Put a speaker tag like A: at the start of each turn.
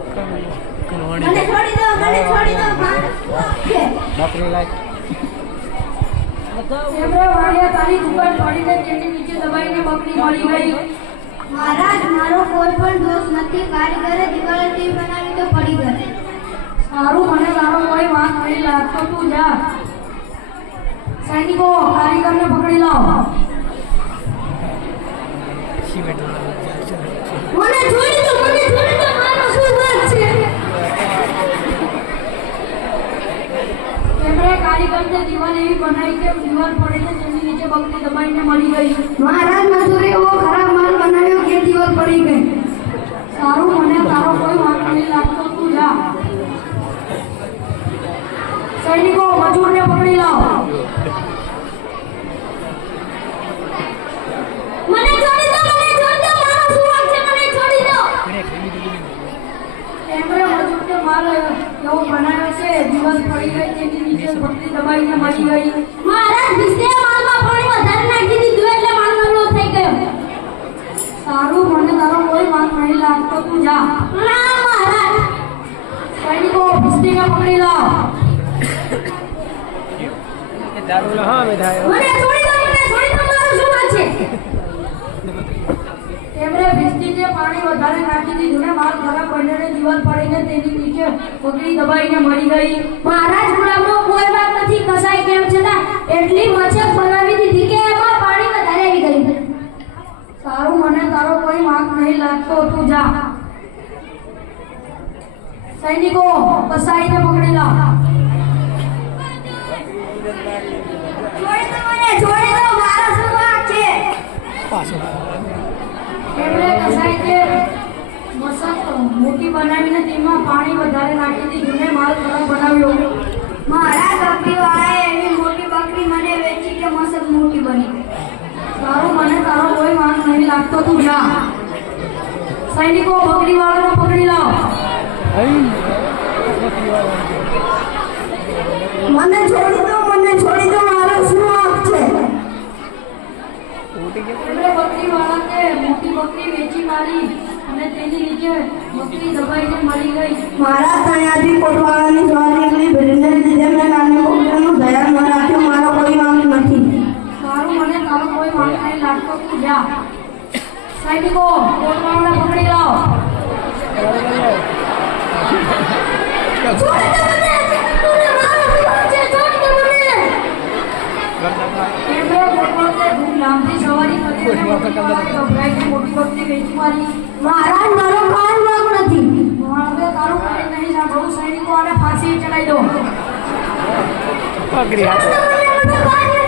A: મને છોડી દો મને છોડી દો
B: નોકરી લાગ
C: એમણે વાળિયા તારી દુકાન તોડીને તેની નીચે દબાઈને બકરી મળી ગઈ.
A: મહારાજ મારો કોઈ પણ દોષ નથી. કારીગરે દિવાલ ટીવી બનાવી તો પડી ગઈ
C: સારું મને તારો કોઈ વાત નહીં લાગતો. તું જા. સૈનિકો કારીગરને પકડી લાવો
B: સિમેન્ટ
A: મને છોડી દો મને છોડી દો મારો શું વાંક છે
C: એમણે કારીગરને દિવાલ એવી બનાવી કે દિવાલ પડીને તેની નીચે બકરી દબાઈને મળી ગઈ.
A: મહારાજ મજૂરે એવો ખરાબ માલ બનાવ્યો કે દિવસ પડી ગઈ.
C: સારું, મને તારો કોઈ વાંક નહીં, લાગતો તું જા. સૈનિકો, મજૂરને પકડી લાવો.
A: છે
C: એવો બનાવ્યો છે, દિવસ પડી ગઈ તેની નીચે બકરી દબાઈને મળી ગઈ.
A: મહારાજ વિશે માલમાં પાણી વધારે નાખી દીધું એટલે માલનો લોટ થઈ ગયો
C: સારું મને તારો કોઈ વાંક નહીં લાગતો તું જા
A: ના મહારાજ
C: સૈનિકો ભિસ્તીને પકડી લાવો
B: દારૂ હા બધા
A: મને છોડી દો મને છોડી દો મારો શું વાંક છે?
C: તેમણે ભીસ્તીને પાણી વધારે નાખી દીધું ને માલ ખરાબ બનીને દિવાલ પડીને તેની નીચે બકરી દબાઈને મરી ગઈ.
A: મહારાજ ગુલામનો કોઈ વાત નથી. કસાય કેમ છતાં એટલી મચક બનાવી દીધી કે એમાં પાણી વધારે આવી ગયું
C: સારું મને તારો કોઈ માર્ગ નહીં લાગતો. તું જા સૈનિકો કસાઈને પકડી લાવ
A: છોડી દો મને છોડી દો મારો શું વાંક છે
B: પાછું
C: એમણે કસાઈને પકડેલા. મોટી બનાવીને તેમાં પાણી વધારે નાખી દીધું ને માલ ખરાબ બનાવ્યો.
A: મહારાજ બકરીવાળાએ એવી મોટી બકરી મને વેચી કે મસક મોટી બની.
C: સારું મને, તારો કોઈ વાંક નહીં લાગતો તું જા. સૈનિકો બકરી વાળાને પકડી લાવ.
A: મને છોડી દો મને છોડી દો મારો શું વાંક છે?
C: એમણે બકરી વાળાને મોટી બકરી વેચી મારી અને તેની નીચે બકરી દબાઈને મરી ગઈ.
A: મારા ત્યાંથી કોટવાળાની સવારી ભીડને ધ્યાન ન રાખ્યું મારો કોઈ વાંક નથી.
C: સારું મને તારો કોઈ વાંક નહીં લાગતો. તું જા. સૈનિકો કોટવાળાને પકડી લાવ.
A: મહારાજ મારો કોઈ વાંક નથી
C: હવે તારું કાંઈ નહીં સાંભળવું સૈનિકો આને ફાંસી
B: હાથે